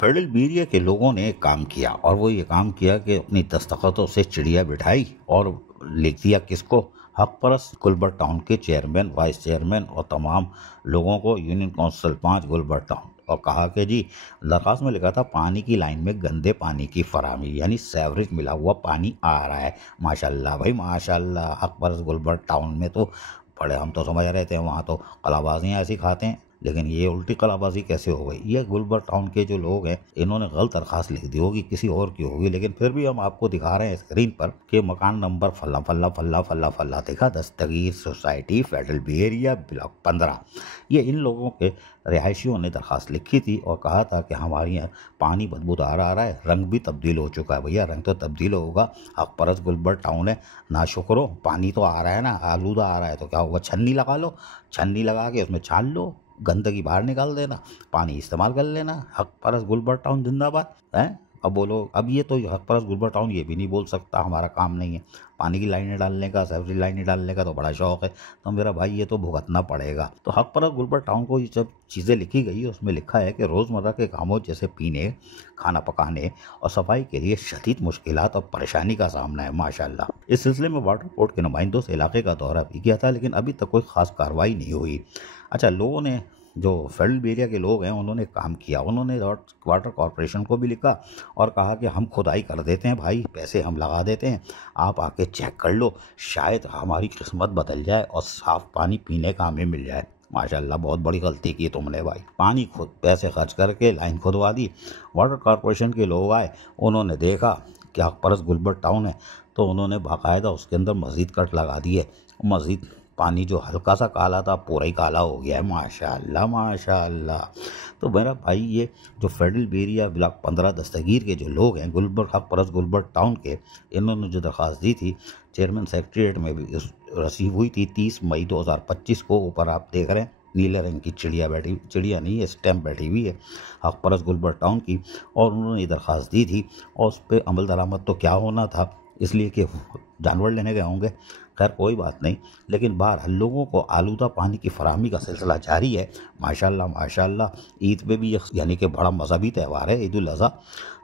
Federal बेरिया के लोगों ने एक काम किया और वो ये काम किया कि अपनी दस्तखतों से चिड़िया बिठाई और लिख दिया किसको, हक परस्त गुलबर्ग टाउन के चेयरमैन, वाइस चेयरमैन और तमाम लोगों को, यूनियन काउंसिल 5 गुलबर्ग टाउन, और कहा कि जी दरखास्त में लिखा था पानी की लाइन में गंदे पानी की फराहमी, यानी सेवरेज मिला हुआ पानी आ रहा है। माशाल्लाह भाई माशाल्लाह, हक परस्त गुलबर्ग टाउन में तो बड़े, हम तो समझ रहे थे वहाँ तो कलाबाजियाँ ऐसी खाते हैं, लेकिन ये उल्टी कलाबाजी कैसे हो गई। ये गुलबर्ग टाउन के जो लोग हैं इन्होंने गलत दरखास्त लिख दी होगी, किसी और की होगी, लेकिन फिर भी हम आपको दिखा रहे हैं स्क्रीन पर कि मकान नंबर फल्ला फल्ला फल्ला फल्ला फल्ला देखा, दस्तगीर सोसाइटी फेडरल बेरिया ब्लॉक 15। ये इन लोगों के रिहायशियों ने दरखास्त लिखी थी और कहा था कि हमारे यहाँ पानी बदबूदार आ रहा है, रंग भी तब्दील हो चुका है। भैया रंग तो तब्दील होगा, हक परस्त गुलबर्ग टाउन है, ना शुक्रो, पानी तो आ रहा है ना, आलूदा आ रहा है तो क्या होगा, छन्नी लगा लो, छन्नी लगा के उसमें छान लो, गंदगी बाहर निकाल देना, पानी इस्तेमाल कर लेना। हक परस्त गुलबर्ग टाउन जिंदाबाद है। अब बोलो, अब ये तो हक परस्त गुलबर्ग टाउन ये भी नहीं बोल सकता हमारा काम नहीं है, पानी की लाइनें डालने का, सेवरेज लाइनें डालने का तो बड़ा शौक है, तो मेरा भाई ये तो भुगतना पड़ेगा। तो हक परस्त गुलबर्ग टाउन को ये जब चीज़ें लिखी गई उसमें लिखा है कि रोज़मर्रा के कामों जैसे पीने, खाना पकाने और सफाई के लिए शदीद मुश्किलात और परेशानी का सामना है। माशाल्लाह, इस सिलसिले में वाटर बोर्ड के नुमाइंदों से इलाके का दौरा भी किया था, लेकिन अभी तक कोई खास कार्रवाई नहीं हुई। अच्छा, लोगों ने, जो फेडरल बेरिया के लोग हैं उन्होंने काम किया, उन्होंने वाटर कॉरपोरेशन को भी लिखा और कहा कि हम खुदाई कर देते हैं भाई, पैसे हम लगा देते हैं, आप आके चेक कर लो, शायद हमारी किस्मत बदल जाए और साफ़ पानी पीने का हमें मिल जाए। माशाल्लाह, बहुत बड़ी गलती की तुमने भाई, पानी खुद पैसे खर्च करके लाइन खुदवा दी। वाटर कॉरपोरेशन के लोग आए, उन्होंने देखा कि हक परस्त गुलबर्ग टाउन है, तो उन्होंने बाकायदा उसके अंदर मस्जिद कट लगा दिए। मस्जिद पानी जो हल्का सा काला था पूरा ही काला हो गया है। माशाल्लाह माशाल्लाह। तो मेरा भाई ये जो फेडरल बेरिया ब्लॉक 15 दस्तगीर के जो लोग हैं, गुलबर्ग हक परस्त गुलबर्ग टाउन के, इन्होंने जो दरख्वास्त दी थी चेयरमैन सेक्रेटरीट में भी रिसीव हुई थी 30 मई 2025 को। ऊपर आप देख रहे हैं नीले रंग की चिड़िया बैठी, चिड़िया नहीं है, स्टैम्प बैठी हुई है हक परस्त गुलबर्ग टाउन की, और उन्होंने ये दरख्वास्त दी थी और उस पर अमल दरामद तो क्या होना था, इसलिए कि जानवर लेने गए होंगे, खैर कोई बात नहीं, लेकिन बहरहाल लोगों को आलूदा पानी की फराहमी का सिलसिला जारी है। माशाल्लाह माशाल्लाह, ईद पे भी यानी कि बड़ा मजहबी त्यौहार है ईद उल अज़हा,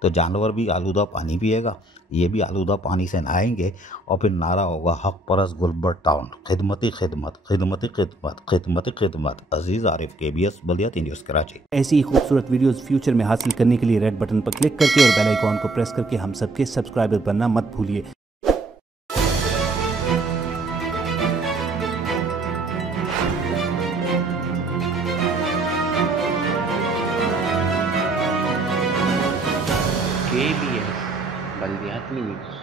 तो जानवर भी आलूदा पानी पिएगा, ये भी आलूदा पानी से नहाएंगे और फिर नारा होगा हक परस्त गुलबर्ग टाउन, खिदमती खिदमत खिदमती खिदमत खिदमती खिदमत। अजीज़ आरिफ, KBS बल्दियाती न्यूज़ कराची। ऐसी ही खूबसूरत वीडियोस फ्यूचर में हासिल करने के लिए रेड बटन पर क्लिक करके और बेल आइकॉन को प्रेस करके हम सबके सब्सक्राइबर बनना मत भूलिए। KBS बल्दियाती न्यूज़।